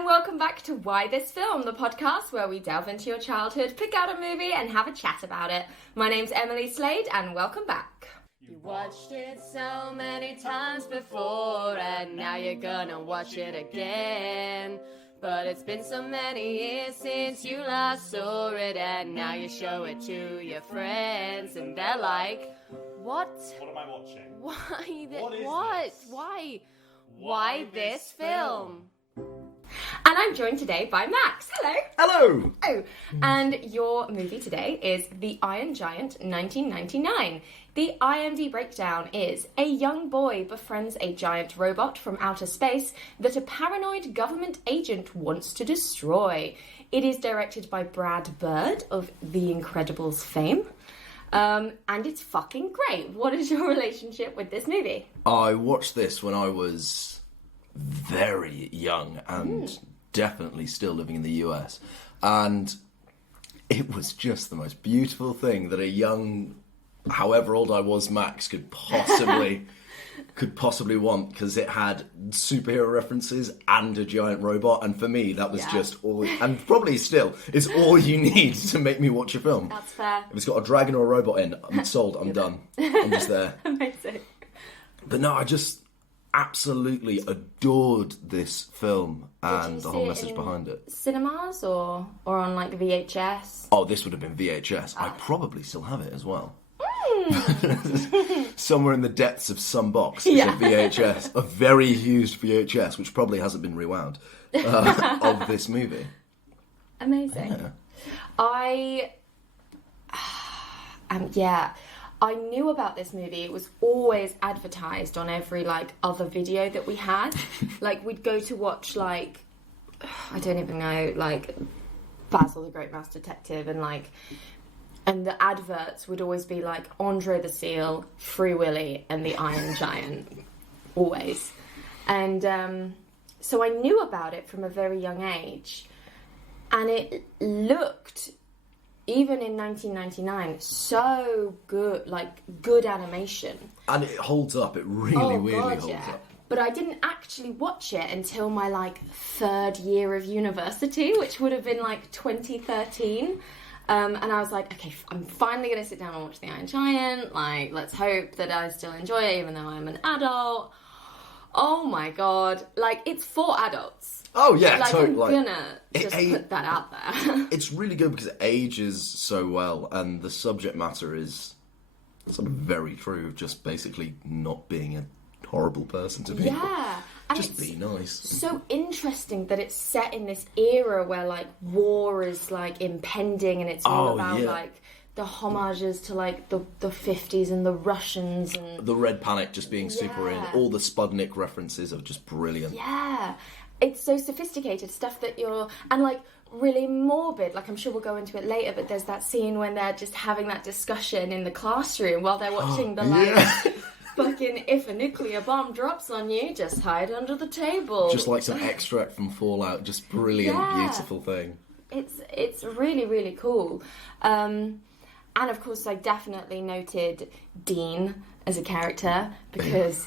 and welcome back to Why This Film, the podcast where we delve into your childhood, pick out a movie, and have a chat about it. My name's Emily Slade, and welcome back. You watched it so many times before, and now you're gonna watch it again. But it's been so many years since you last saw it, and now you show it to your friends, and they're like, What? What am I watching? Why this film? And I'm joined today by Max. Hello. Hello. Oh, and your movie today is The Iron Giant, 1999. The IMDb breakdown is: a young boy befriends a giant robot from outer space that a paranoid government agent wants to destroy. It is directed by Brad Bird of The Incredibles fame. And it's fucking great. What is your relationship with this movie? I watched this when I was very young and definitely still living in the US. And it was just the most beautiful thing that a young, however old I was, Max could possibly want, because it had superhero references and a giant robot, and for me that was just all, and probably still is all you need to make me watch a film. That's fair. If it's got a dragon or a robot in, I'm sold. I'm done. I'm just there. Amazing. But no, I just absolutely adored this film and the whole message behind it. Cinemas or on like VHS? Oh, this would have been VHS. I probably still have it as well. Somewhere in the depths of some box is a VHS, a very used VHS, which probably hasn't been rewound, of this movie. Amazing. Yeah. I knew about this movie. It was always advertised on every like other video that we had. Like we'd go to watch like, I don't even know, like Basil the Great Mouse Detective, and the adverts would always be like Andre the Seal, Free Willy, and the Iron Giant, always. And so I knew about it from a very young age, and it looked, even in 1999, so good, like good animation. And it holds up. It really holds up. But I didn't actually watch it until my like third year of university, which would have been like 2013. And I was like, okay, I'm finally going to sit down and watch The Iron Giant. Like, let's hope that I still enjoy it, even though I'm an adult. Oh my god. Like, it's for adults. Oh, yeah, like, totally. I'm gonna just put that out there. It's really good because it ages so well, and the subject matter is sort of very true, just basically not being a horrible person to people. Yeah. And just be nice. So interesting that it's set in this era where like war is like impending, and it's all about like the homages to like the 50s and the Russians and the Red Panic just being super in. All the Sputnik references are just brilliant. Yeah. It's so sophisticated stuff that and like really morbid. Like I'm sure we'll go into it later, but there's that scene when they're just having that discussion in the classroom while they're watching the like fucking, if a nuclear bomb drops on you, just hide under the table. Just like some extract from Fallout, just brilliant, beautiful thing. It's really, really cool. And of course I definitely noted Dean as a character, because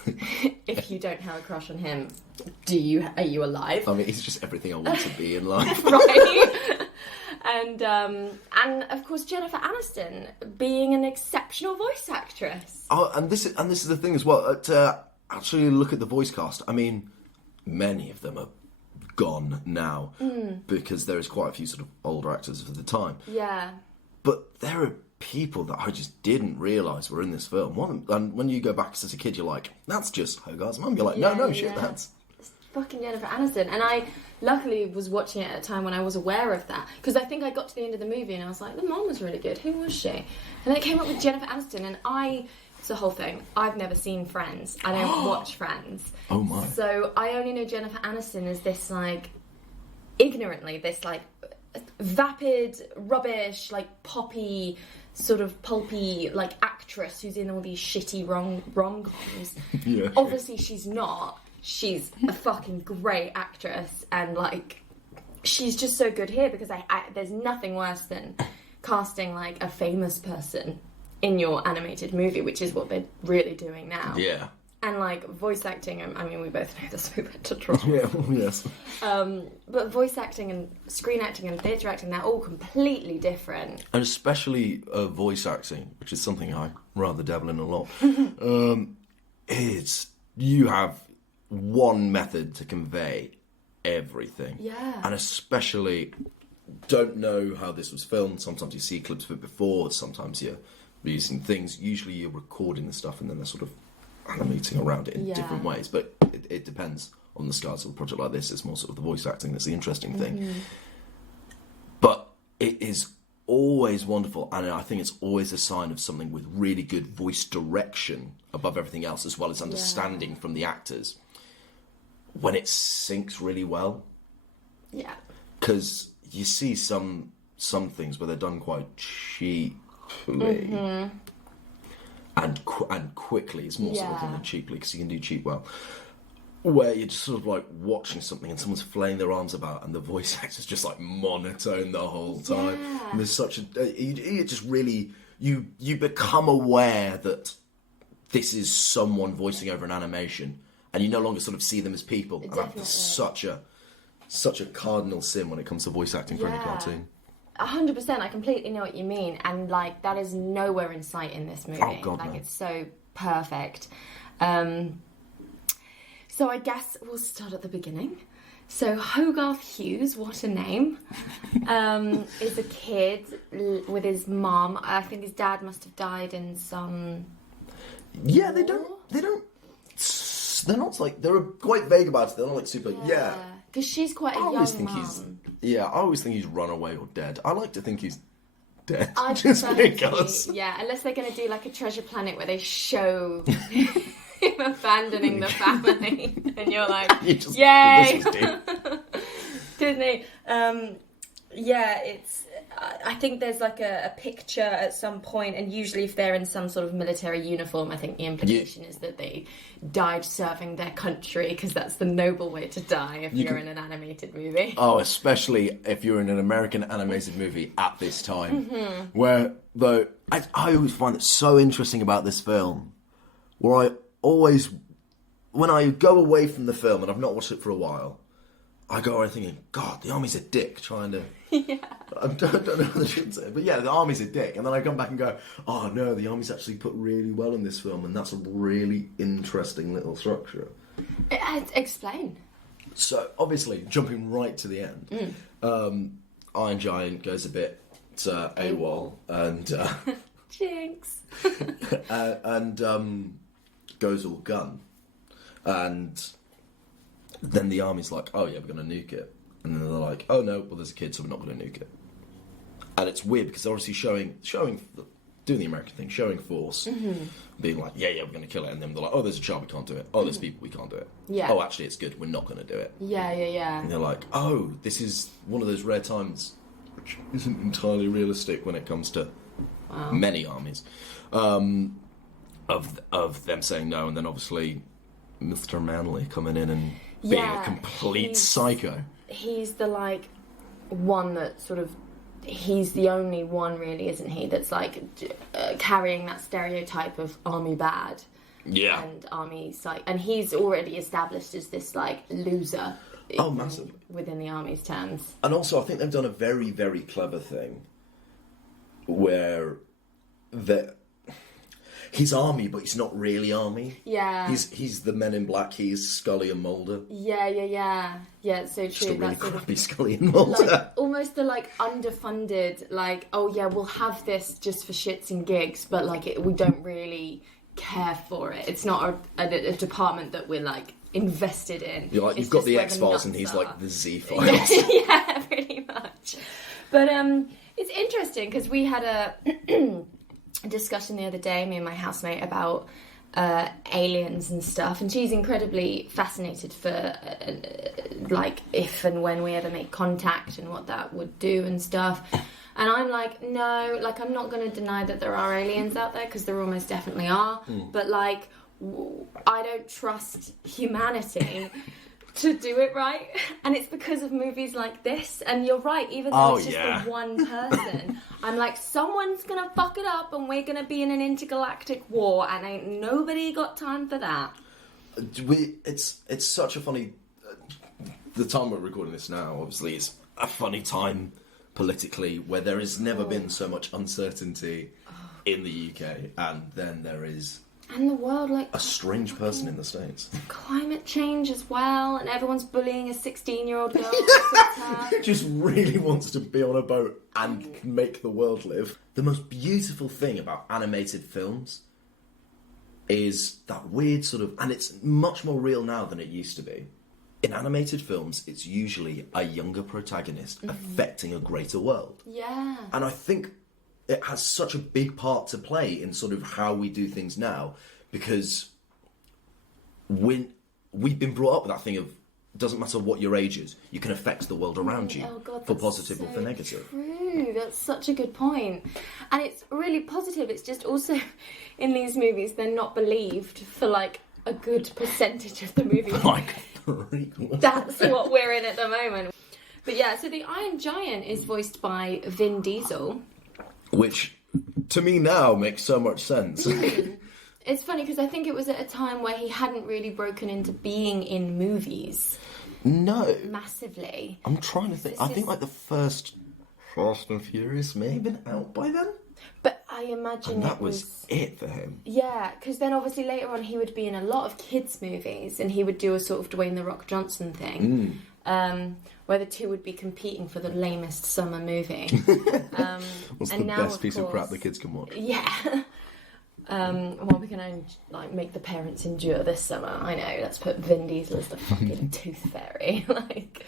if you don't have a crush on him, are you alive? I mean, he's just everything I want to be in life. Right? And of course Jennifer Aniston being an exceptional voice actress. Oh, and this is the thing as well. To actually look at the voice cast, I mean, many of them are gone now because there is quite a few sort of older actors of the time. Yeah. But there are people that I just didn't realise were in this film. And when you go back as a kid, you're like, that's just Hogarth's mum. You're like, that's... It's fucking Jennifer Aniston. And I luckily was watching it at a time when I was aware of that. Because I think I got to the end of the movie and I was like, the mum was really good. Who was she? And then it came up with Jennifer Aniston, and it's the whole thing. I've never seen Friends. I don't watch Friends. Oh my. So I only know Jennifer Aniston as this, like, ignorantly, this, like, vapid, rubbish, like, poppy, sort of pulpy, like, actress who's in all these shitty rom-coms. Yeah. Obviously she's not. She's a fucking great actress, and, like, she's just so good here, because there's nothing worse than casting, like, a famous person in your animated movie, which is what they're really doing now. Yeah. And, like, voice acting, I mean, we both know this, we went to drama. Yeah, yes. But voice acting and screen acting and theatre acting, they're all completely different. And especially voice acting, which is something I rather dabble in a lot. You have one method to convey everything. Yeah. And especially, don't know how this was filmed. Sometimes you see clips of it before, sometimes you're using things. Usually you're recording the stuff and then they're sort of animating around it in different ways. But it depends on the scales of a project like this. It's more sort of the voice acting that's the interesting thing. But it is always wonderful, and I think it's always a sign of something with really good voice direction above everything else, as well as understanding from the actors, when it syncs really well. Yeah. Because you see some things where they're done quite cheaply. And quickly. It's more sort of than cheaply, because you can do cheap well. Where you're just sort of like watching something and someone's flailing their arms about and the voice actor's just like monotone the whole time. Yeah. And there's such you just really, you become aware that this is someone voicing over an animation, and you no longer sort of see them as people. Definitely. And that's such a cardinal sin when it comes to voice acting for any cartoon. 100%, I completely know what you mean, and like that is nowhere in sight in this movie. Oh, God, like no. it's so perfect. So I guess we'll start at the beginning. So Hogarth Hughes, what a name, is a kid with his mum. I think his dad must have died in some. Yeah, they're not like, they're quite vague about it. They're not like super. Yeah. Because she's quite a young mum. I always think he's run away or dead. I like to think he's dead. I just prefer because. Unless they're going to do like a Treasure Planet where they show him abandoning the family, and you're like, yay! This was deep. Disney. It's. I think there's like a picture at some point, and usually if they're in some sort of military uniform, I think the implication is that they died serving their country, because that's the noble way to die if you're in an animated movie. Oh, especially if you're in an American animated movie at this time. Where, though, I always find it so interesting about this film, where I always, when I go away from the film, and I've not watched it for a while, I go away thinking, God, the army's a dick trying to... I don't know what I should say, but yeah, the army's a dick. And then I come back and go, oh no, the army's actually put really well in this film, and that's a really interesting little structure. Explain. So, obviously, jumping right to the end, Iron Giant goes a bit AWOL, and... Jinx! and goes all gun. And then the army's like, oh yeah, we're going to nuke it. And then they're like, oh no, well there's a kid, so we're not going to nuke it. And it's weird, because they're obviously doing the American thing, showing force, being like, yeah, we're going to kill it. And then they're like, oh, there's a child, we can't do it. Oh, there's people, we can't do it. Yeah. Oh, actually, it's good, we're not going to do it. Yeah. And they're like, oh, this is one of those rare times which isn't entirely realistic when it comes to many armies, of them saying no, and then obviously Mr. Manley coming in and being a complete psycho. He's the like one that sort of, he's the only one really, isn't he, that's like carrying that stereotype of army bad. Yeah. And army psych, and he's already established as this like loser. Massively. Within the army's terms. And also, I think they've done a very, very clever thing where he's army, but he's not really army. Yeah. He's the Men in Black. He's Scully and Mulder. Yeah. Yeah, it's so true. Just a really That's crappy Scully and Mulder. Like, almost the like underfunded, like, oh yeah, we'll have this just for shits and gigs, but like we don't really care for it. It's not a department that we're like invested in. You're like, you've got the X-Files and he's like the Z-Files. Yeah, pretty much. But it's interesting because we had a discussion the other day, me and my housemate, about aliens and stuff, and she's incredibly fascinated for like if and when we ever make contact and what that would do and stuff. And I'm like, no, like I'm not going to deny that there are aliens out there, because there almost definitely are, but like I don't trust humanity to do it right, and it's because of movies like this. And you're right, even though it's just the one person, I'm like, someone's gonna fuck it up and we're gonna be in an intergalactic war, and ain't nobody got time for that. It's such a funny. The time we're recording this now, obviously, it's a funny time politically where there has never been so much uncertainty in the UK, and then there is. And the world, like... A strange person in the States. Climate change as well, and everyone's bullying a 16-year-old girl. Who just really wants to be on a boat and make the world live. The most beautiful thing about animated films is that weird sort of... And it's much more real now than it used to be. In animated films, it's usually a younger protagonist affecting a greater world. Yeah. And I think it has such a big part to play in sort of how we do things now, because when we've been brought up with that thing of it doesn't matter what your age is, you can affect the world around you for positive or for negative. True, that's such a good point. And it's really positive. It's just also in these movies they're not believed for like a good percentage of the movie. Like 3/4. That's what we're in at the moment. But yeah, so the Iron Giant is voiced by Vin Diesel. Which, to me now, makes so much sense. It's funny because I think it was at a time where he hadn't really broken into being in movies. No. Massively. I'm trying to think. I think like the first Fast and Furious may have been out by then. But I imagine and that was it for him. Yeah, because then obviously later on he would be in a lot of kids' movies and he would do a sort of Dwayne "The Rock" Johnson thing. Where the two would be competing for the lamest summer movie. What's the best piece of crap the kids can watch? Yeah. Well, we can only like make the parents endure this summer. I know. Let's put Vin Diesel as the fucking Tooth Fairy. Like,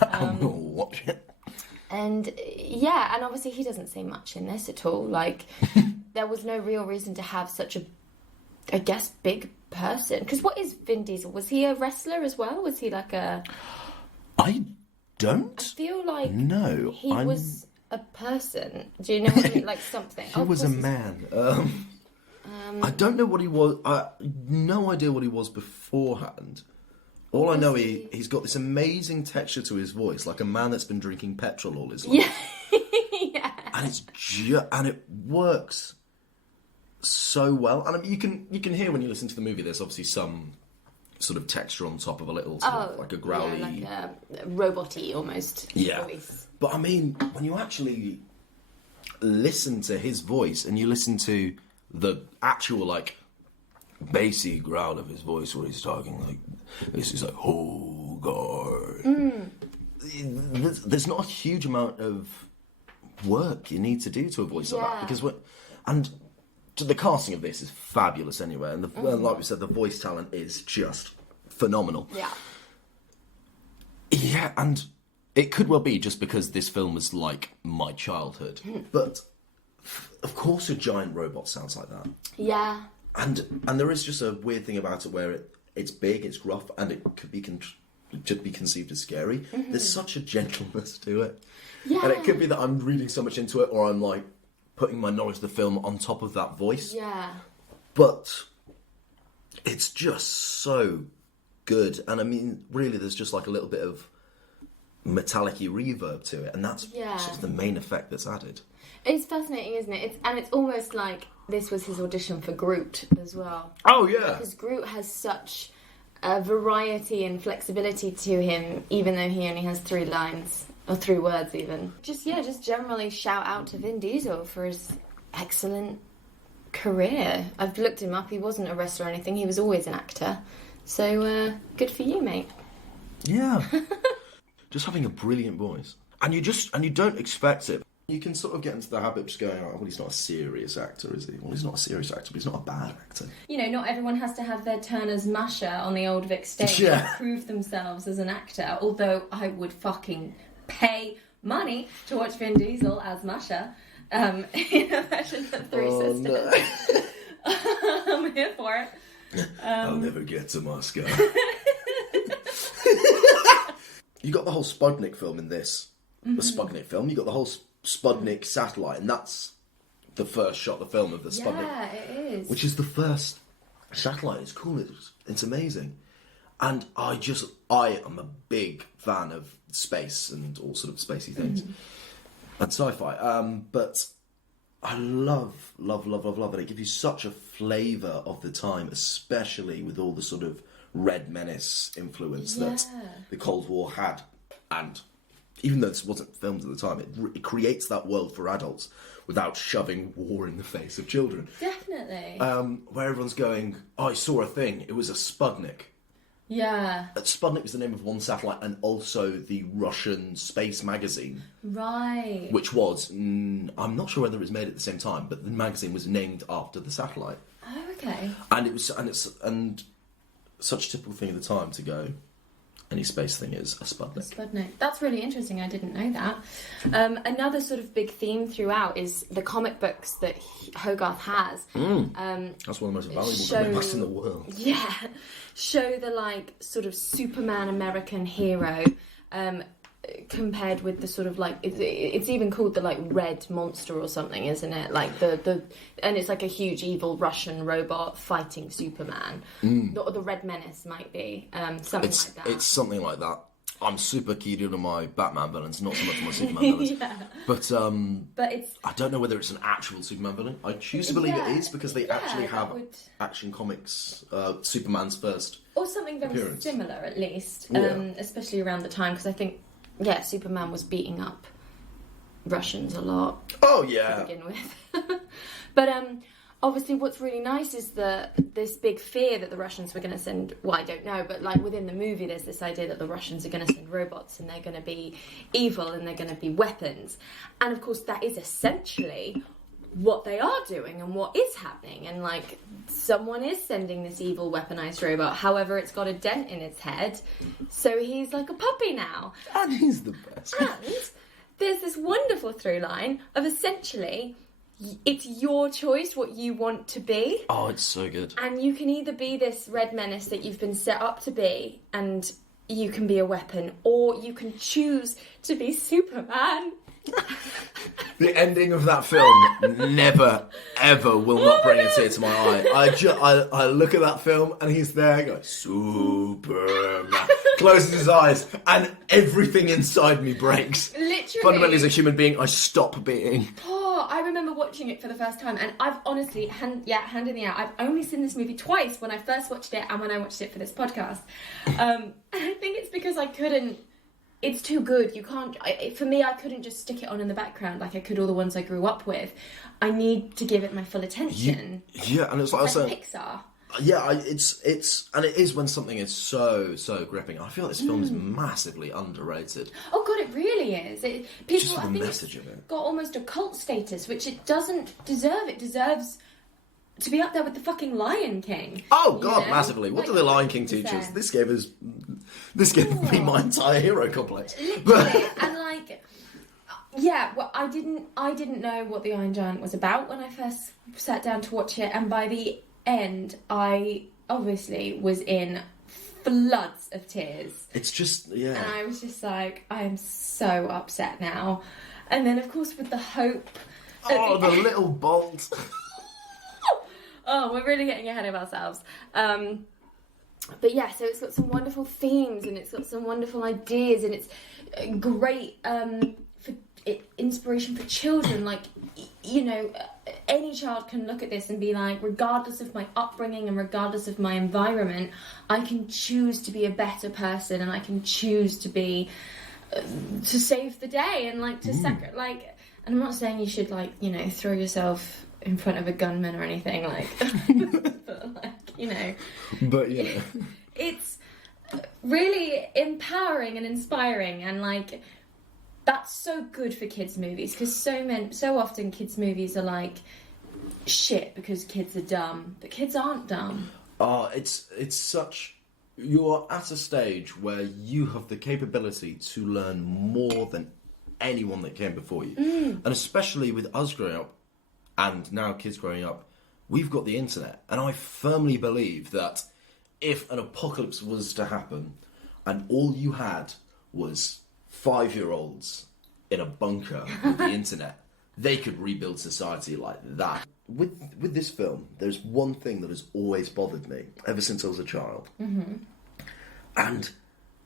I'm gonna watch it. And yeah, and obviously he doesn't say much in this at all. Like, there was no real reason to have such a, I guess, big person. Because what is Vin Diesel? Was he a wrestler as well? Was he like a? I don't. I feel like he was a person. Do you know what I mean? Like something. He was a man. I don't know what he was. No idea what he was beforehand. All I know, he's got this amazing texture to his voice, like a man that's been drinking petrol all his life. Yeah, yeah. And it works so well. And I mean, you can hear when you listen to the movie. There's obviously some sort of texture on top of a little, sort of like a growly, like a robot-y almost voice. But I mean, when you actually listen to his voice and you listen to the actual like bassy growl of his voice where he's talking like this is like, oh god, there's not a huge amount of work you need to do to a voice like that, because the casting of this is fabulous anyway, and like we said, the voice talent is just phenomenal. Yeah, and it could well be just because this film was like my childhood, but of course a giant robot sounds like that. Yeah. And there is just a weird thing about it where it's big, it's gruff, and it could be just be conceived as scary. There's such a gentleness to it. Yeah. And it could be that I'm reading so much into it, or I'm like putting my knowledge of the film on top of that voice. Yeah. But it's just so good. And I mean, really, there's just like a little bit of metallic-y reverb to it, and that's just the main effect that's added. It's fascinating, isn't it? It's almost like this was his audition for Groot as well. Oh, yeah. Because Groot has such a variety and flexibility to him, even though he only has 3 lines, or 3 words even. Just generally shout out to Vin Diesel for his excellent career. I've looked him up. He wasn't a wrestler or anything. He was always an actor. So, good for you, mate. Yeah. Just having a brilliant voice. And you don't expect it. You can sort of get into the habit of just going, oh, well, he's not a serious actor, is he? Well, he's not a serious actor, but he's not a bad actor. You know, not everyone has to have their Turner's Masher on the Old Vic stage to prove themselves as an actor, although I would fucking pay money to watch Vin Diesel as Masher in a version of Three Sisters. No. I'm here for it. I'll never get to Moscow. You got the whole Sputnik film in this. The Sputnik film. You got the whole Sputnik satellite, and that's the first shot of the film of the Sputnik. Yeah, it is. Which is the first satellite. It's cool. It's amazing. And I am a big fan of space and all sort of spacey things. And sci-fi. But I love that. It gives you such a flavour of the time, especially with all the sort of Red Menace influence that the Cold War had. And even though this wasn't filmed at the time, it creates that world for adults without shoving war in the face of children. Definitely. Where everyone's going, oh, I saw a thing, it was a Sputnik. Yeah. Sputnik was the name of one satellite and also the Russian space magazine. Right. Which was, I'm not sure whether it was made at the same time, but the magazine was named after the satellite. Oh, okay. And it's such a typical thing at the time to go, any space thing is a Sputnik. Sputnik. That's really interesting. I didn't know that. Another sort of big theme throughout is the comic books that Hogarth has. That's one of the most valuable comic books in the world. Yeah. Show the, like, sort of Superman American hero compared with the sort of, like, it's even called the, like, Red Monster or something, isn't it? Like, and it's like a huge evil Russian robot fighting Superman. Or the Red Menace might be, something like that. It's something like that. I'm super keyed into my Batman villains, not so much my Superman villains. But it's... I don't know whether it's an actual Superman villain. I choose to believe it is, because they actually have Action Comics, Superman's first or something very appearance. Similar, at least, especially around the time, because I think, Superman was beating up Russians a lot. Oh, yeah. To begin with. But, obviously, what's really nice is this big fear that the Russians were going to send... Well, I don't know, but, like, within the movie, there's this idea that the Russians are going to send robots and they're going to be evil and they're going to be weapons. And, of course, that is essentially what they are doing and what is happening. And, like, someone is sending this evil weaponized robot. However, it's got a dent in its head, so he's like a puppy now. And he's the best. And there's this wonderful through line of essentially... It's your choice what you want to be. Oh, it's so good. And you can either be this Red Menace that you've been set up to be, and you can be a weapon, or you can choose to be Superman. The ending of that film never, ever will not bring a tear to my eye. I look at that film and he's there going, Superman. Closes his eyes and everything inside me breaks. Literally. Fundamentally, as a human being, I stop being. Oh, I remember watching it for the first time, and I've honestly, hand in the air, I've only seen this movie twice, when I first watched it and when I watched it for this podcast. And I think it's because I couldn't. It's too good. You can't... for me, I couldn't just stick it on in the background like I could all the ones I grew up with. I need to give it my full attention. Yeah, and it's like I was saying... Pixar. Yeah, it's... And it is when something is so gripping. I feel this film is massively underrated. Oh, God, it really is. People, Just the I think message of it. Got almost a cult status, which it doesn't deserve. It deserves... to be up there with the fucking Lion King. Oh, God, massively. What did the Lion King teach us? This gave me my entire hero complex. Literally. And, like... Yeah, well, I didn't know what the Iron Giant was about when I first sat down to watch it, and by the end, I obviously was in floods of tears. It's just, yeah. And I was just like, I am so upset now. And then, of course, with the hope... Oh, the little bolt. Oh, we're really getting ahead of ourselves. But yeah, so it's got some wonderful themes and it's got some wonderful ideas and it's great inspiration for children. Like, you know, any child can look at this and be like, regardless of my upbringing and regardless of my environment, I can choose to be a better person and I can choose to be to save the day and like to and I'm not saying you should like, you know, throw yourself in front of a gunman or anything like, but like, you know, but yeah, it's really empowering and inspiring and like that's so good for kids movies because so often kids movies are like shit because kids are dumb, but kids aren't dumb. Oh, it's such, you're at a stage where you have the capability to learn more than anyone that came before you, and especially with us growing up and now kids growing up, we've got the internet, and I firmly believe that if an apocalypse was to happen and all you had was 5-year-olds in a bunker with the internet, they could rebuild society like that. With this film, there's one thing that has always bothered me ever since I was a child. And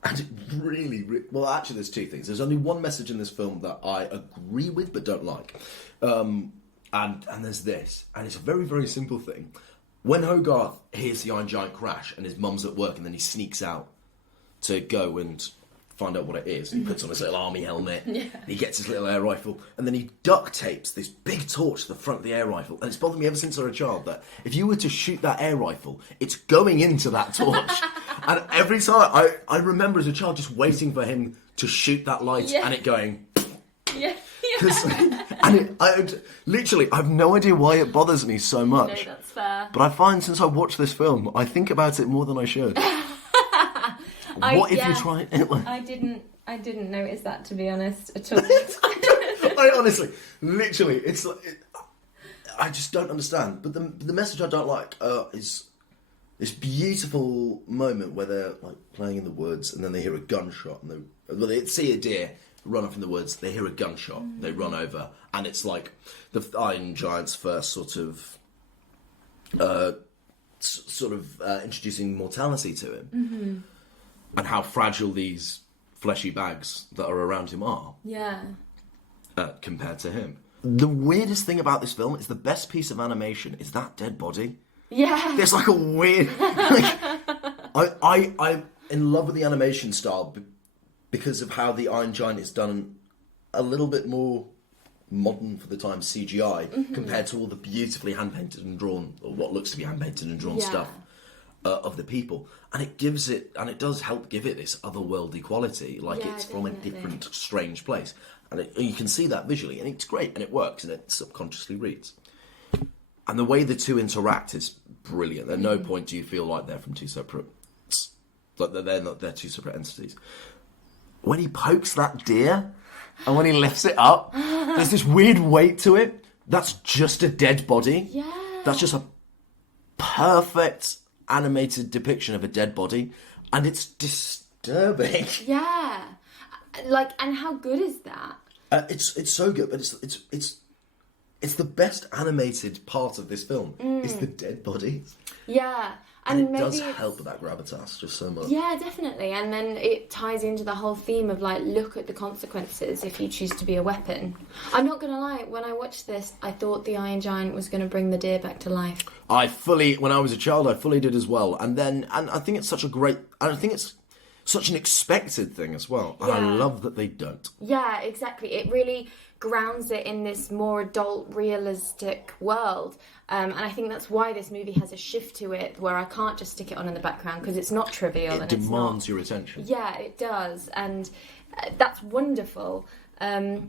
it really, well, actually there's two things. There's only one message in this film that I agree with but don't like. And there's this, and it's a very, very simple thing. when Hogarth hears the Iron Giant crash and his mum's at work and then he sneaks out to go and find out what it is, and he puts on his little army helmet, and he gets his little air rifle, and then he duct tapes this big torch to the front of the air rifle. And it's bothered me ever since I was a child that if you were to shoot that air rifle, it's going into that torch. And every time, I remember as a child just waiting for him to shoot that light and it going... Yeah. Literally, I have no idea why it bothers me so much. No, that's fair. But I find since I watched this film, I think about it more than I should. What if you try it? I didn't notice that, to be honest, at all. I honestly, literally, it's like I just don't understand. But the message I don't like is this beautiful moment where they're like playing in the woods, and then they hear a gunshot, and they see a deer run off in the woods. They hear a gunshot, they run over, and it's like the Iron Giant's first sort of introducing mortality to him. Mm-hmm. And how fragile these fleshy bags that are around him are. Yeah. Compared to him. The weirdest thing about this film is the best piece of animation is that dead body. Yeah. There's like a weird... I'm in love with the animation style because of how the Iron Giant is done a little bit more modern for the time CGI compared to all the beautifully hand-painted and drawn, or what looks to be hand-painted and drawn stuff. Of the people, and it does help give it this otherworldly quality, like it's from a different, strange place, and you can see that visually, and it's great, and it works, and it subconsciously reads. And the way the two interact is brilliant. At no point do you feel like they're from two separate, like they're two separate entities. When he pokes that deer, and when he lifts it up, there's this weird weight to it. That's just a dead body. Yeah. That's just a perfect animated depiction of a dead body, and it's disturbing. Yeah, like, and how good is that? It's so good, but it's the best animated part of this film. It's the dead bodies. Yeah, and it maybe does help with that gravitas just so much. Yeah, definitely. And then it ties into the whole theme of, like, look at the consequences if you choose to be a weapon. I'm not going to lie, when I watched this, I thought the Iron Giant was going to bring the deer back to life. When I was a child, I fully did as well. And I think it's such such an expected thing as well. And I love that they don't. Yeah, exactly. It really grounds it in this more adult, realistic world. And I think that's why this movie has a shift to it, where I can't just stick it on in the background, because it's not trivial. It demands your attention. Yeah, it does. And that's wonderful. But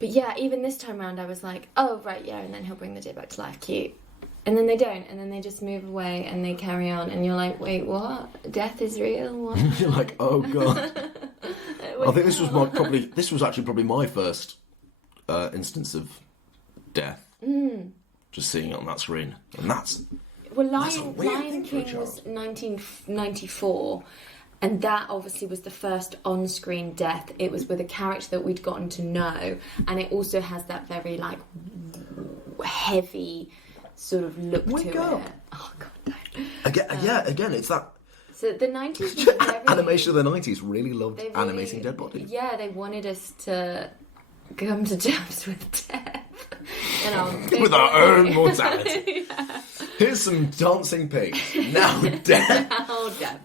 yeah, even this time around, I was like, oh, right, yeah, and then he'll bring the deer back to life. Cute. And then they don't, and then they just move away and they carry on, and you're like, wait, what? Death is real? What? You're like, oh, God. I think this was actually probably my first instance of death. Just seeing it on that screen. And Lion King was 1994, and that obviously was the first on-screen death. It was with a character that we'd gotten to know, and it also has that very, like, heavy sort of look to it. Oh, God, don't. Again, it's that... So the 90s was very... Animation of the 90s really loved animating dead bodies. Yeah, they wanted us to come to terms with death. With our own mortality. Yeah. Here's some dancing pigs. Now dead. Now dead.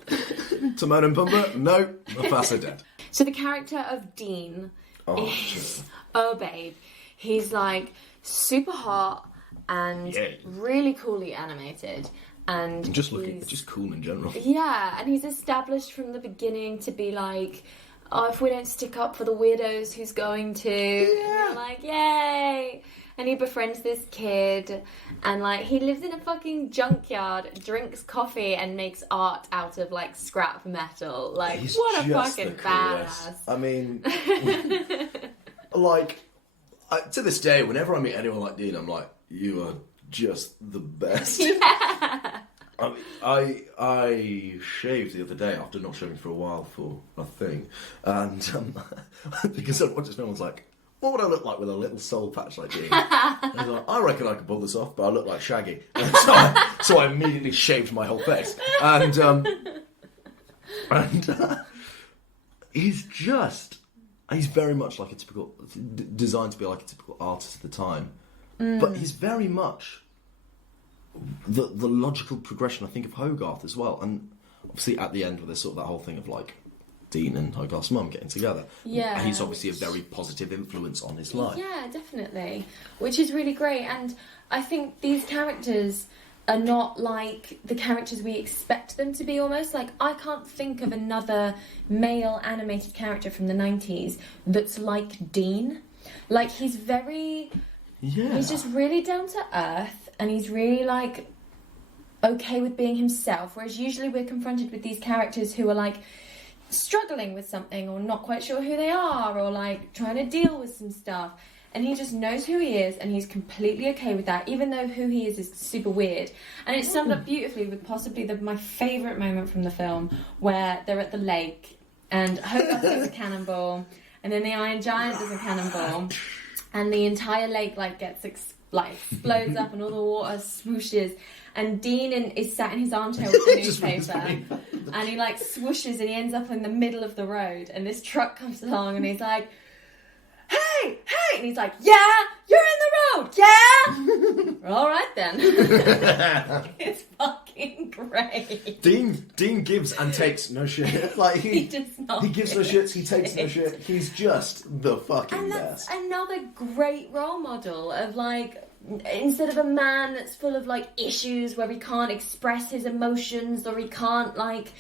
Timon and Pumbaa? No, Mufasa dead. So the character of Dean is... Oh, babe. He's, like, super hot and really coolly animated. And just cool in general. Yeah, and he's established from the beginning to be like, oh, if we don't stick up for the weirdos, who's going to? Yeah. And like, yay! And he befriends this kid, and like, he lives in a fucking junkyard, drinks coffee, and makes art out of like scrap metal. Like, what a fucking badass! I mean, like, to this day, whenever I meet anyone like Dean, I'm like, you are just the best. Yeah. I shaved the other day after not shaving for a while for a thing, and because I watched this film, I was like, what would I look like with a little soul patch like Dean? I was like, I reckon I could pull this off, but I look like Shaggy. So I immediately shaved my whole face, and he's very much like a typical, designed to be like a typical artist at the time, but he's very much the logical progression, I think, of Hogarth as well. And obviously at the end, with this sort of that whole thing of like Dean and Hogarth's mum getting together. Yeah. And he's obviously a very positive influence on his life. Yeah, definitely. Which is really great. And I think these characters are not like the characters we expect them to be almost. Like, I can't think of another male animated character from the 90s that's like Dean. Like, he's very... Yeah. He's just really down to earth, and he's really, like, okay with being himself. Whereas usually we're confronted with these characters who are, like, struggling with something or not quite sure who they are or like trying to deal with some stuff, and he just knows who he is and he's completely okay with that, even though who he is super weird. And it's summed up beautifully with possibly my favourite moment from the film, where they're at the lake and Hogarth does a cannonball and then the Iron Giant does a cannonball and the entire lake like gets explodes up and all the water swooshes, and Dean is sat in his armchair with the newspaper and he like swooshes and he ends up in the middle of the road, and this truck comes along and he's like, hey, and he's like, yeah, you're in the road, yeah. All right then. It's fucking great. Dean gives and takes no shit. Like he does not. He gives no shits. He takes no shit. He's just the fucking And that's best. another great role model of like, instead of a man that's full of like issues where he can't express his emotions or he can't like,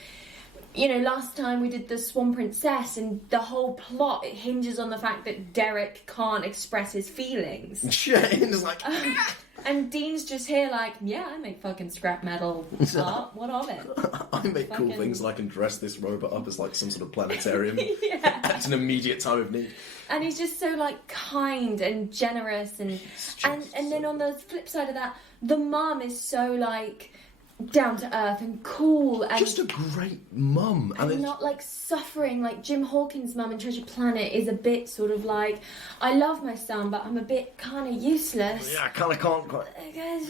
you know, last time we did the Swan Princess and the whole plot, it hinges on the fact that Derek can't express his feelings. Shit, and it's like... And Dean's just here like, yeah, I make fucking scrap metal art. What of it? I make cool things like, and dress this robot up as like some sort of planetarium Yeah. at an immediate time of need. And he's just so like kind and generous, and then on the flip side of that, the mum is so like down to earth and cool and just a great mum, and not like suffering. Like Jim Hawkins' mum in Treasure Planet is a bit sort of like, I love my son but I'm a bit kind of useless. Yeah, I can't quite. Because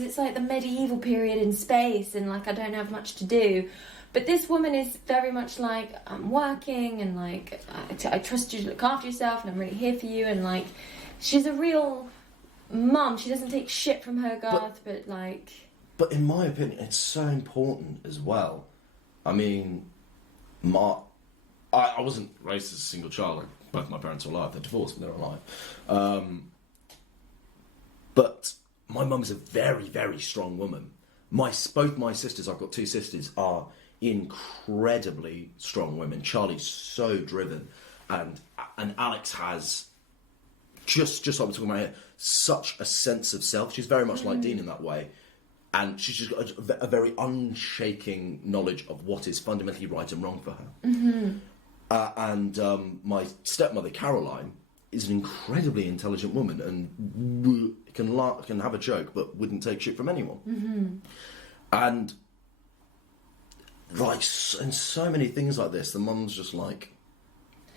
it's like the medieval period in space and like I don't have much to do. But this woman is very much like, I'm working and like I trust you to look after yourself and I'm really here for you, and like she's a real mum. She doesn't take shit from Hogarth, but like... But in my opinion, it's so important as well. I mean, I wasn't raised as a single child. Like, both my parents are alive. They're divorced, but they're alive. But my mum's a very, very strong woman. Both my sisters, I've got two sisters, are incredibly strong women. Charlie's so driven, and Alex has just like we're talking about here, such a sense of self. She's very much like Dean in that way. And she's just got a very unshaking knowledge of what is fundamentally right and wrong for her. Mm-hmm. And my stepmother, Caroline, is an incredibly intelligent woman and can have a joke but wouldn't take shit from anyone. Mm-hmm. And like in so many things like this, the mum's just like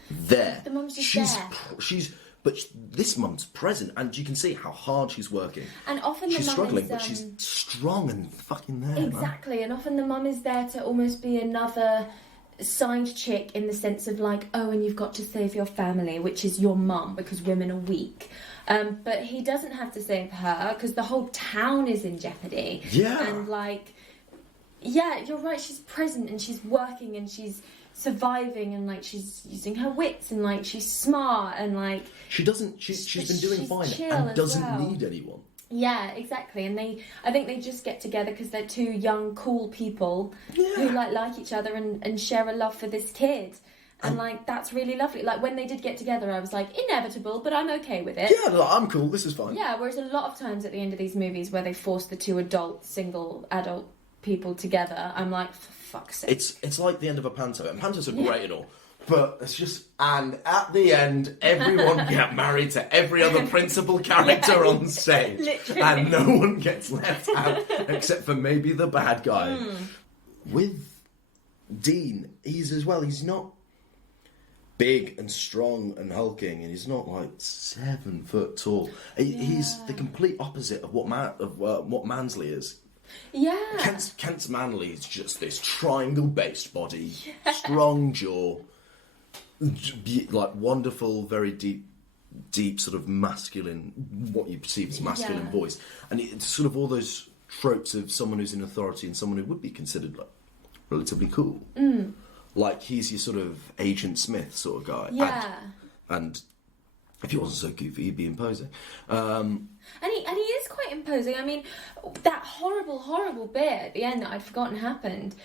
there. The mum's just there. But this mum's present, and you can see how hard she's working. And often she's the mum struggling, is, but she's strong and fucking there. Exactly, man. and often the mum is there to almost be another side chick in the sense of like, oh, and you've got to save your family, which is your mum, because women are weak. But he doesn't have to save her, because the whole town is in jeopardy. Yeah. And like, yeah, you're right, she's present, and she's working, and she's surviving, and like she's using her wits, and like she's smart, and like she's been doing fine and doesn't need anyone. Yeah, exactly. And I think they just get together because they're two young, cool people who like each other and share a love for this kid. And like that's really lovely. Like when they did get together, I was like, inevitable, but I'm okay with it. Yeah, like, I'm cool. This is fine. Yeah. Whereas a lot of times at the end of these movies where they force the two single adult people together, I'm like, for fuck's sake. It's like the end of a panto, and pantos are great and all, but it's just, and at the end, everyone get married to every other principal character on stage, literally. And no one gets left out except for maybe the bad guy. With Dean, he's not big and strong and hulking, and he's not like 7 foot tall. He's the complete opposite of what Mansley is. Yeah. Kent's Manley is just this triangle-based body, strong jaw, like wonderful, very deep sort of masculine, what you perceive as masculine voice, and it's sort of all those tropes of someone who's in authority and someone who would be considered like relatively cool. Like he's your sort of Agent Smith sort of guy. Yeah. And if he wasn't so goofy, he'd be imposing. And he is quite imposing. I mean, that horrible bit at the end that I'd forgotten happened,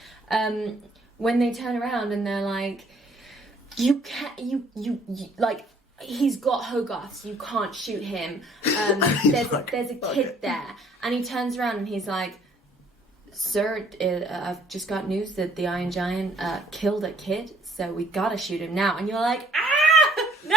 when they turn around and they're like, you can't, you like, he's got Hogarths, you can't shoot him. There's a kid there. And he turns around and he's like, sir, I've just got news that the Iron Giant killed a kid, so we gotta shoot him now. And you're like, no!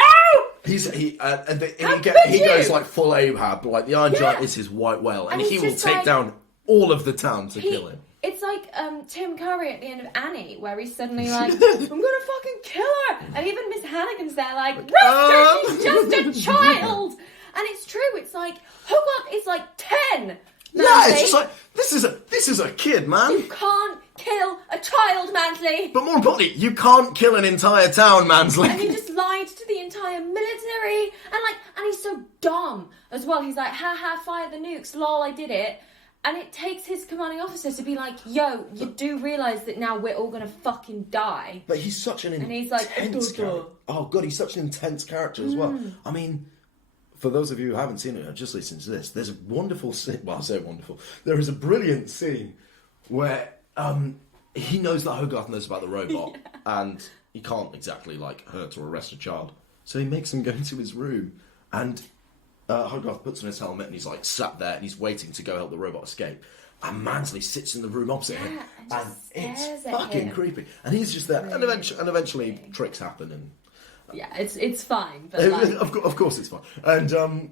He goes like full Ahab, like the Iron Giant is his white whale, and he will take down all of the town to kill him. It's like Tim Curry at the end of Annie, where he's suddenly like, I'm gonna fucking kill her! And even Miss Hannigan's there like, Rooster, she's just a child! And it's true, it's like, Hogarth is like 10! Yeah, it's just like, this is a kid, man. You can't kill a child, Mansley! But more importantly, you can't kill an entire town, Mansley. And he just lied to the entire military, and he's so dumb as well. He's like, ha, fire the nukes, lol, I did it. And it takes his commanding officer to be like, yo, you do realise that now we're all gonna fucking die. But he's such an intense character. Oh god, he's such an intense character as well. I mean, for those of you who haven't seen it, just listen to this. There's a wonderful scene. Well, I say wonderful. There is a brilliant scene where he knows that Hogarth knows about the robot, and he can't exactly like hurt or arrest a child. So he makes him go into his room, and Hogarth puts on his helmet, and he's like sat there, and he's waiting to go help the robot escape. And Mansley sits in the room opposite him, and it's fucking creepy. And he's just there, and eventually tricks happen, and. Yeah, it's fine, but like, of course it's fine. And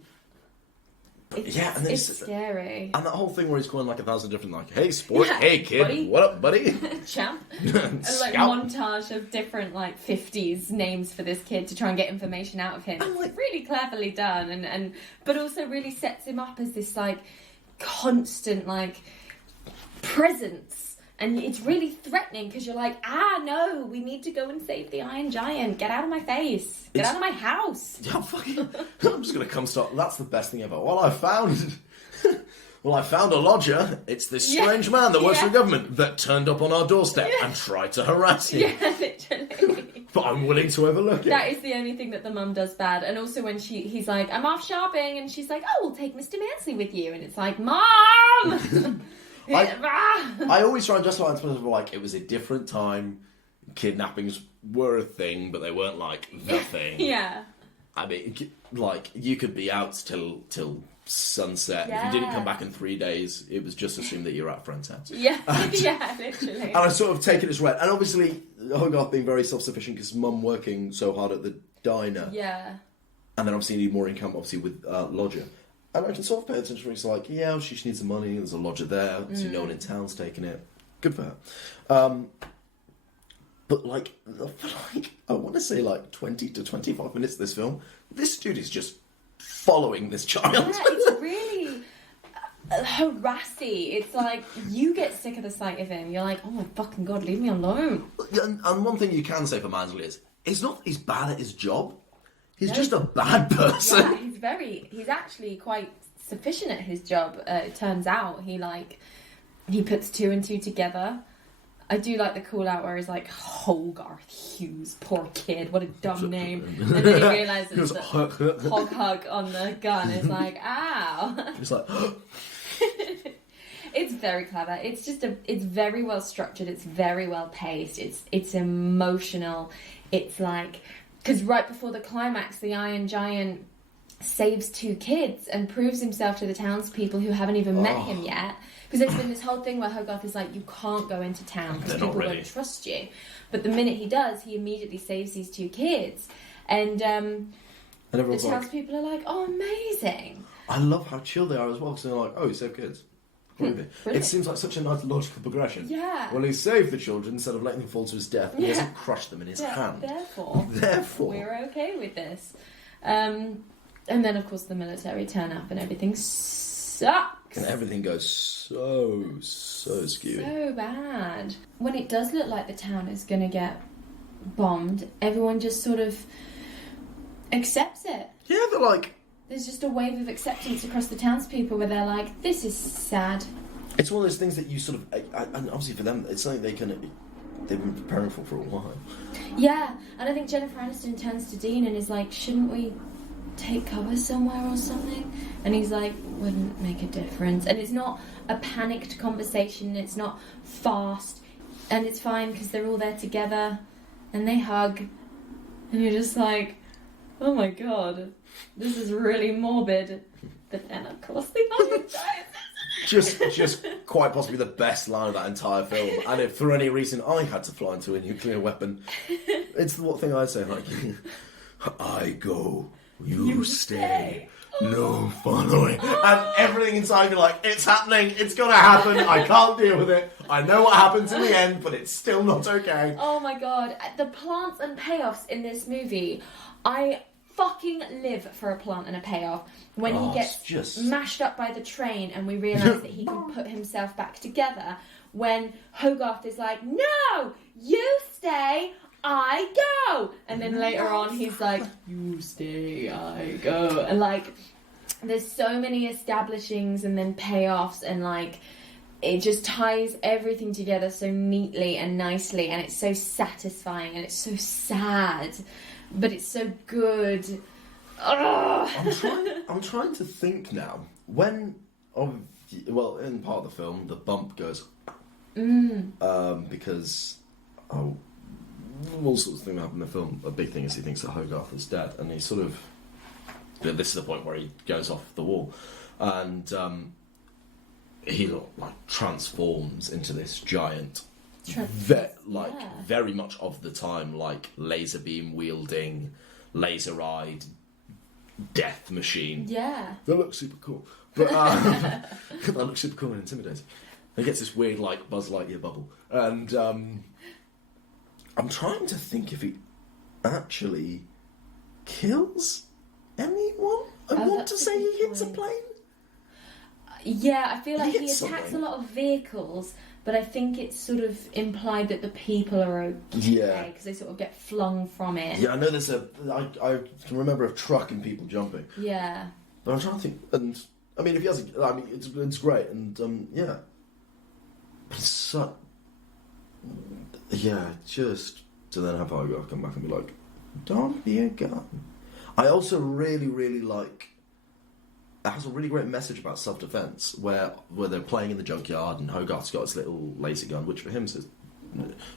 it's scary. And that whole thing where he's calling like 1,000 different like, hey sport, hey kid, buddy. What up, buddy? Champ. And like montage of different like 50s names for this kid to try and get information out of him. It's like really cleverly done, and but also really sets him up as this like constant like presence. And it's really threatening because you're like, no, we need to go and save the Iron Giant. Get out of my face. Get out of my house. Yeah, I'm just going to come start. That's the best thing ever. Well, I found a lodger. It's this strange man that works for the government that turned up on our doorstep and tried to harass you. Yeah, literally. But I'm willing to overlook it. That is the only thing that the mum does bad. And also when he's like, I'm off shopping. And she's like, we'll take Mr. Mansley with you. And it's like, Mom! I always try and justify it to like it was a different time. Kidnappings were a thing, but they weren't like the thing. Yeah. I mean, like you could be out till sunset. If you didn't come back in 3 days, it was just assumed that you're at a friend's house. Yeah, literally. And I sort of take it as read. And obviously, Hogarth being very self-sufficient because Mum working so hard at the diner. Yeah. And then obviously need more income, obviously with lodger. And I can sort of pay attention. It's like, yeah, she needs the money. There's a lodger there. So no one in town's taking it. Good for her. But like, I want to say like 20 to 25 minutes of this film, this dude is just following this child. Yeah, it's really harassy. It's like, you get sick of the sight of him. You're like, oh my fucking God, leave me alone. And one thing you can say for Mansley is, it's not that he's bad at his job. He's just a bad person. Yeah, he's actually quite sufficient at his job. It turns out he puts two and two together. I do like the call out where he's like, Hogarth Hughes, poor kid, what a dumb name. And then he realises that hog on the gun is like, ow. He's like, It's very clever. It's very well structured. It's very well paced. It's emotional. It's like, because right before the climax, the Iron Giant saves two kids and proves himself to the townspeople who haven't even met him yet. Because there's been this whole thing where Hogarth is like, you can't go into town because people won't trust you. But the minute he does, he immediately saves these two kids. And the townspeople are like, oh, amazing. I love how chill they are as well, because they're like, oh, he saved kids. It seems like such a nice logical progression. Yeah. Well, he saved the children instead of letting them fall to his death. He hasn't crushed them in his hand. Therefore, we're okay with this. And then, of course, the military turn up and everything sucks. And everything goes so skewy. So bad. When it does look like the town is going to get bombed, everyone just sort of accepts it. Yeah, they're like... There's just a wave of acceptance across the townspeople where they're like, this is sad. It's one of those things that you sort of, and obviously for them, it's something they've been preparing for a while. Yeah, and I think Jennifer Aniston turns to Dean and is like, shouldn't we take cover somewhere or something? And he's like, wouldn't make a difference. And it's not a panicked conversation, it's not fast, and it's fine because they're all there together and they hug, and you're just like, oh my god, this is really morbid. But then of course the other dies. Just quite possibly the best line of that entire film. And if for any reason I had to fly into a nuclear weapon, it's the one thing I'd say, like, I go, you stay, no following. And everything inside me, like, it's happening, it's gonna happen, I can't deal with it. I know what happens in the end, but it's still not okay. Oh my god, the plants and payoffs in this movie, I fucking live for a plant and a payoff. When he gets mashed up by the train and we realise that he can put himself back together. When Hogarth is like, no, you stay, I go. And then later on he's like, you stay, I go. And like, there's so many establishings and then payoffs, and like, it just ties everything together so neatly and nicely, and it's so satisfying, and it's so sad, but it's so good. I'm trying to think now. When, well, in part of the film, the bump goes, because all sorts of things happen in the film. A big thing is he thinks that Hogarth is dead, and he sort of, this is the point where he goes off the wall, and he like transforms into this giant, very much of the time, like laser beam wielding, laser eyed death machine. Yeah. That looks super cool. But that looks super cool and intimidating. He gets this weird like Buzz Lightyear bubble, and I'm trying to think if he actually kills anyone. I want to say he hits a plane. Yeah, I feel like he attacks something. a lot of vehicles, but I think it's sort of implied that the people are okay because they sort of get flung from it. Yeah, I know there's I can remember a truck and people jumping. Yeah. But I'm trying to think, and I mean, if he has, it's great, and yeah. But it's so, just to then have Hogarth come back and be like, don't be a gun. I also really, really like. It has a really great message about self-defense, where they're playing in the junkyard and Hogarth's got his little laser gun, which for him says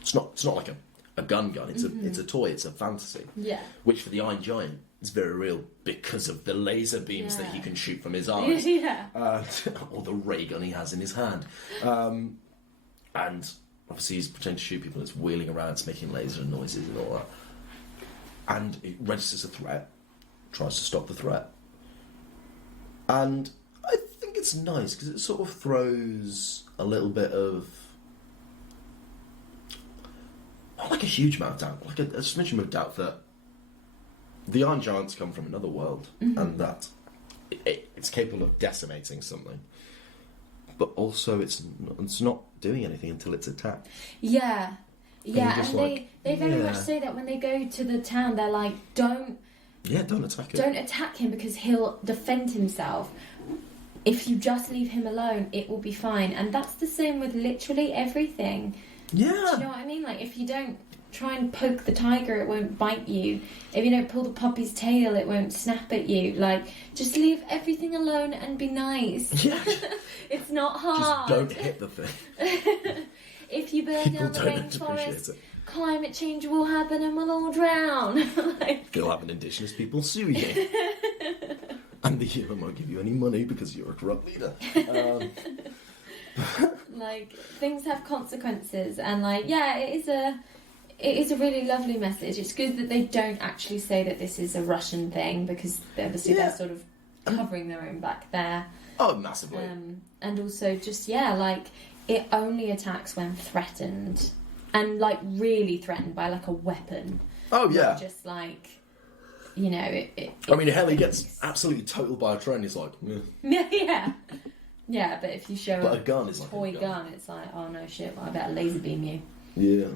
it's not like a gun. It's a toy. It's a fantasy. Yeah. Which for the Iron Giant is very real because of the laser beams that he can shoot from his eyes. Yeah. Or the ray gun he has in his hand. And obviously he's pretending to shoot people. It's wheeling around. It's making laser noises and all that. And it registers a threat. Tries to stop the threat. And I think it's nice because it sort of throws a little bit of, not like a huge amount of doubt, like a smidgen of doubt that the Iron Giants come from another world and that it's capable of decimating something, but also it's not doing anything until it's attacked. Yeah, yeah, and like, they very much say that when they go to the town, they're like, don't attack him. Don't attack him because he'll defend himself. If you just leave him alone, it will be fine. And that's the same with literally everything. Yeah. Do you know what I mean? Like, if you don't try and poke the tiger, it won't bite you. If you don't pull the puppy's tail, it won't snap at you. Like, just leave everything alone and be nice. Yeah. It's not hard. Just don't hit the thing. If you burn down the rainforest, climate change will happen and we'll all drown. You'll have an indigenous people sue you. And the UN won't give you any money because you're a corrupt leader. Like, things have consequences, and like, yeah, it is a really lovely message. It's good that they don't actually say that this is a Russian thing, because obviously they're sort of covering their own back there. Oh, massively. And also just, like, it only attacks when threatened. And, like, really threatened by, like, a weapon. Oh, yeah. Not just, like, you know, I mean, hell, he gets absolutely totaled by a train. He's like, yeah. Yeah, but if you show a gun is like toy gun, it's like, oh, no, shit, well, I better laser beam you. Yeah.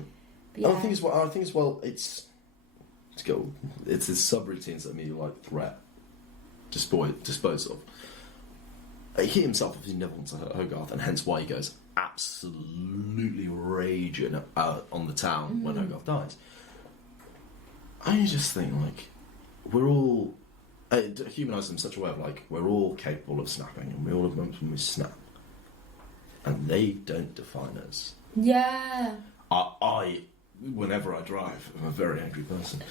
Yeah. I think as well, it's his subroutines that mean like threat, dispose of. He himself obviously never wants to hurt Hogarth, and hence why he goes absolutely raging on the town when Hogarth dies. I just think, like, we're all... It humanises them in such a way of, like, we're all capable of snapping, and we all have moments when we snap. And they don't define us. Yeah. Whenever I drive, I'm a very angry person.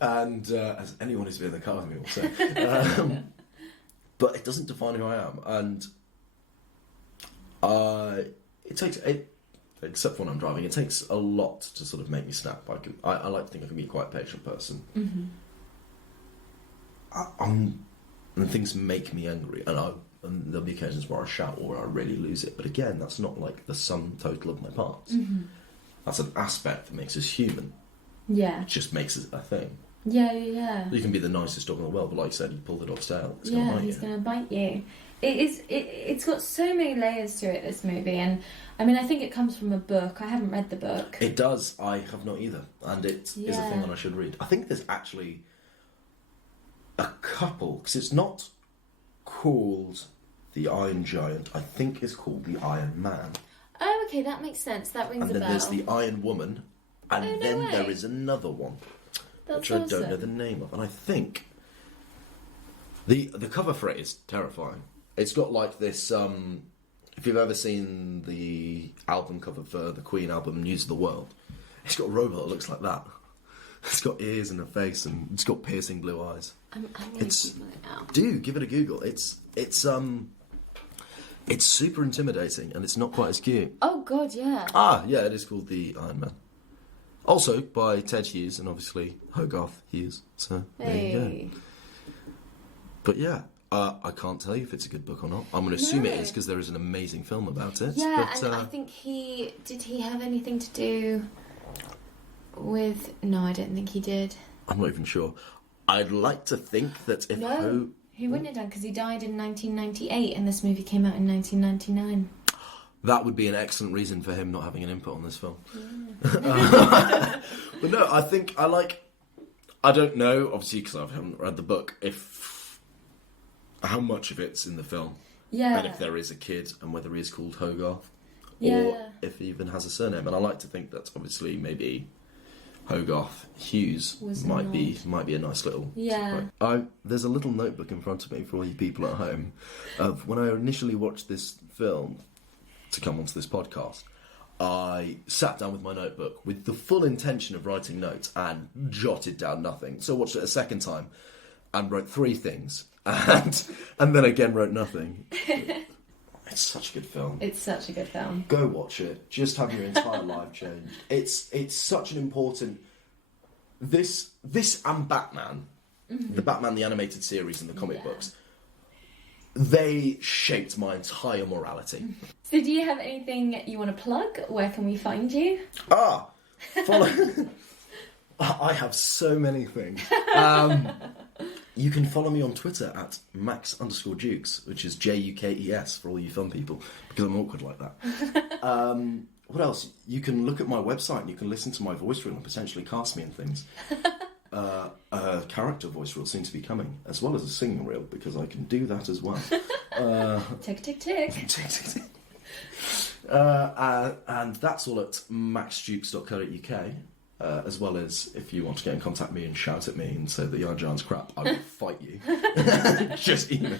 And as anyone who's been in the car with me will say. But it doesn't define who I am. And it takes... except when I'm driving, it takes a lot to sort of make me snap. I like to think I can be quite a patient person. Mm-hmm. And things make me angry, and there'll be occasions where I shout or I really lose it. But again, that's not like the sum total of my parts. Mm-hmm. That's an aspect that makes us human. Yeah. It just makes it a thing. Yeah. You can be the nicest dog in the world, but like you said, you pull the dog's tail, it's going to bite you. It's got so many layers to it, this movie, and I mean, I think it comes from a book. I haven't read the book. It does. I have not either, and it is a thing that I should read. I think there's actually a couple, because it's not called The Iron Giant. I think it's called The Iron Man. Oh, okay, that makes sense. That rings a bell. And then there's The Iron Woman, and then there is another one, which I don't know the name of. And I think the cover for it is terrifying. It's got like this. If you've ever seen the album cover for the Queen album News of the World, it's got a robot that looks like that. It's got ears and a face, and it's got piercing blue eyes. I'm going to Google it now. Do give it a Google. It's super intimidating, and it's not quite as cute. Oh God, yeah. Yeah, it is called The Iron Man. Also by Ted Hughes and obviously Hogarth Hughes. So there you go. But yeah, I can't tell you if it's a good book or not. I'm going to assume it is because there is an amazing film about it. Yeah, but, and I think did he have anything to do with... No, I don't think he did. I'm not even sure. I'd like to think that if... No, he wouldn't have done, because he died in 1998 and this movie came out in 1999. That would be an excellent reason for him not having an input on this film. Yeah. But no, I think I don't know, obviously, because I haven't read the book, how much of it's in the film. Yeah. And if there is a kid, and whether he is called Hogarth. Yeah. Or if he even has a surname. And I like to think that obviously maybe Hogarth Hughes might be a nice little... Yeah. There's a little notebook in front of me for all you people at home of when I initially watched this film to come onto this podcast. I sat down with my notebook with the full intention of writing notes and jotted down nothing. So I watched it a second time and wrote 3 things and then again wrote nothing. It's such a good film. It's such a good film. Go watch it. Just have your entire life changed. It's such an important... This and Batman, the Batman the animated series and the comic books, they shaped my entire morality. So do you have anything you want to plug? Where can we find you? Follow... I have so many things. You can follow me on Twitter at Max_Jukes, which is Jukes for all you fun people, because I'm awkward like that. What else? You can look at my website and you can listen to my voice reel and potentially cast me in things. A character voice reel seems to be coming, as well as a singing reel, because I can do that as well. Tick, tick, tick. Tick, tick, tick. And that's all at maxjukes.co.uk. As well as if you want to get in contact with me and shout at me and say that Young Giant's crap, I will fight you. Just email.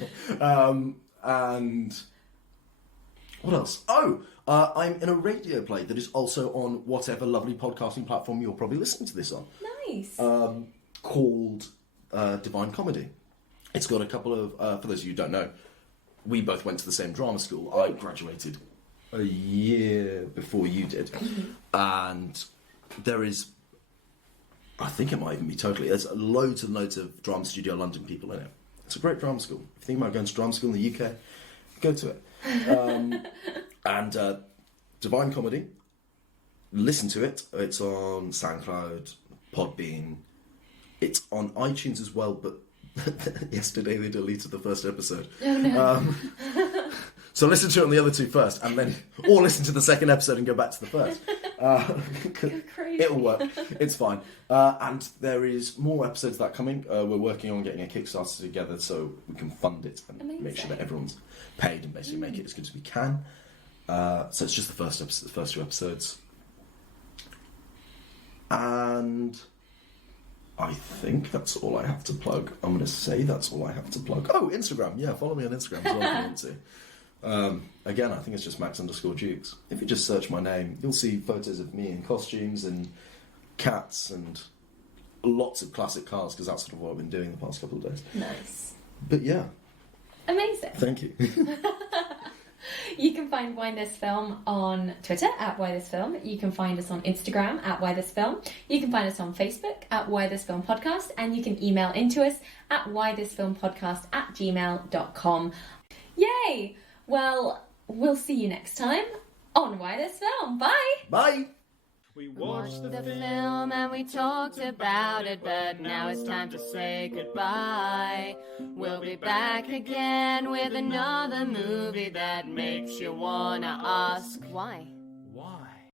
And what else? I'm in a radio play that is also on whatever lovely podcasting platform you're probably listening to this on. Nice. Called Divine Comedy. It's got a couple of, for those of you who don't know, we both went to the same drama school. I graduated a year before you did. And there is, I think it might even be totally, there's loads and loads of Drama Studio London people in it. It's a great drama school. If you think about going to drama school in the UK, go to it. And Divine Comedy, listen to it. It's on SoundCloud, Podbean. It's on iTunes as well, but yesterday they deleted the first episode. Oh no. So listen to it on the other 2 first, and then, or listen to the second episode and go back to the first. Go crazy. It'll work. It's fine. And there is more episodes of that coming. We're working on getting a Kickstarter together so we can fund it and make sure that everyone's paid and basically make it as good as we can. So it's just the first 2 episodes. And I think that's all I have to plug. I'm going to say that's all I have to plug. Oh, Instagram. Yeah, follow me on Instagram as well if you want to. Again, I think it's just Max_Jukes. If you just search my name, you'll see photos of me in costumes and cats and lots of classic cars, because that's sort of what I've been doing the past couple of days. Nice. But yeah. Amazing. Thank you. You can find Why This Film on Twitter at Why This Film. You can find us on Instagram at Why This Film. You can find us on Facebook at Why This Film Podcast, and you can email into us at whythisfilmpodcast@gmail.com. Yay! Well, we'll see you next time on Why This Film. Bye! Bye! We watched the film and we talked about it, but now it's time to say goodbye. We'll be back again with another movie that makes you wanna ask why.